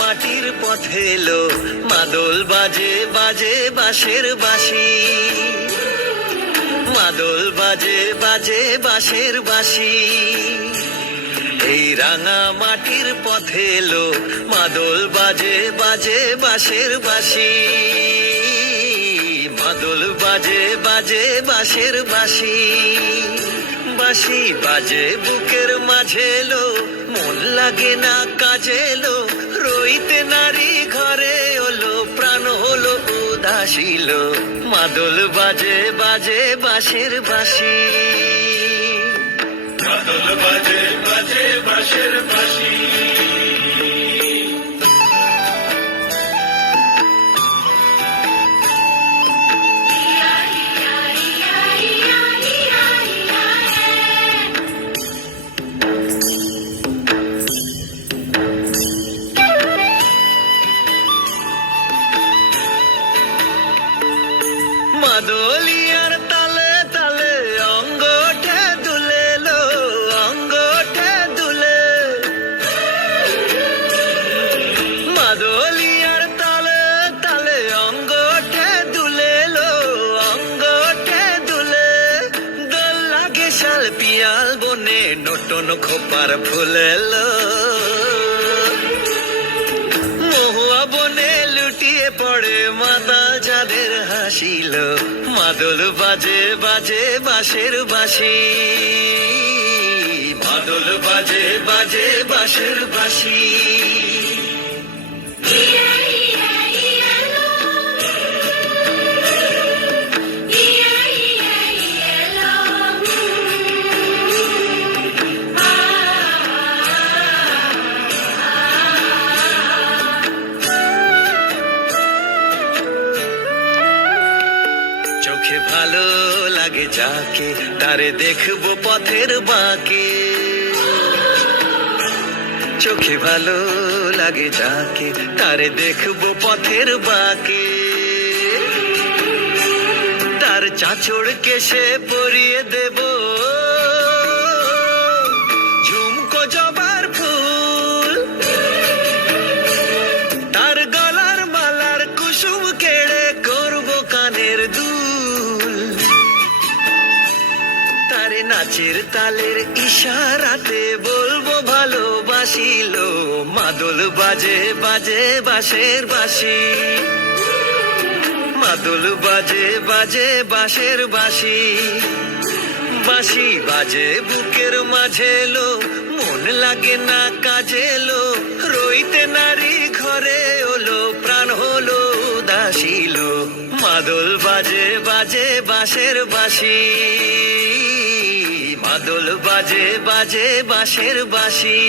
মাটির পথে এলো মাদল বাজে বাজে বাঁশের বাঁশি, মাদল বাজে বাজে বাঁশের বাঁশি। এই রাঙা মাটির পথে এলো মাদল বাজে বাজে বাঁশের বাঁশি, মাদল বাজে বাজে বাঁশের বাঁশি। বাঁশি বাজে বুকের মাঝে এলো, মন লাগে না কাজে এলো, রইতে নারী ঘরে হলো, প্রাণ হলো উদাসীল। মাদল বাজে বাজে বাঁশের বাঁশি, মাদল বাজে বাজে বাঁশের বাঁশি। মাদলিয়ার তালে তালে অঙ্গ ওঠে দুলে লো, অঙ্গ ওঠে দুলে। মাদলিয়ার তালে তালে অঙ্গ ওঠে দুলে লো, অঙ্গ ওঠে দুলে। দোল লাগে শাল পিয়াল বনে, নটন খোপার ফুলে লো। মহুয়া বনে লুটিয়ে পড়ে মাতাল যাদের হাসিল। মাদল বাজে বাজে বাঁশের বাঁশি, মাদল বাজে বাজে বাঁশের বাঁশি। চোখে ভালো লাগে যাকে, তারে দেখবো পথের বাঁকে। চোখে ভালো লাগে যাকে, তারে দেখবো পথের বাঁকে। তার চাঁচড় কেশে পরিয়ে দেব ঝুমকো জবার ফুল, তার গলার মালার কুসুম কেড়ে করবো কানের দুল। তারে নাচের তালের ইশারাতে বলবো ভালোবাসিল। মাদল বাজে বাজে বাঁশের বাঁশি, মাদল বাজে বাজে বাঁশের বাঁশি। বাঁশি বাজে বুকের মাঝে এলো, মন লাগে না কাজে এলো, রইতে নারী ঘরে হলো, প্রাণ হলো উদাসীল। মাদল বাজে বাজে বাঁশের বাঁশি, মাদল বাজে বাজে বাঁশের বাঁশি।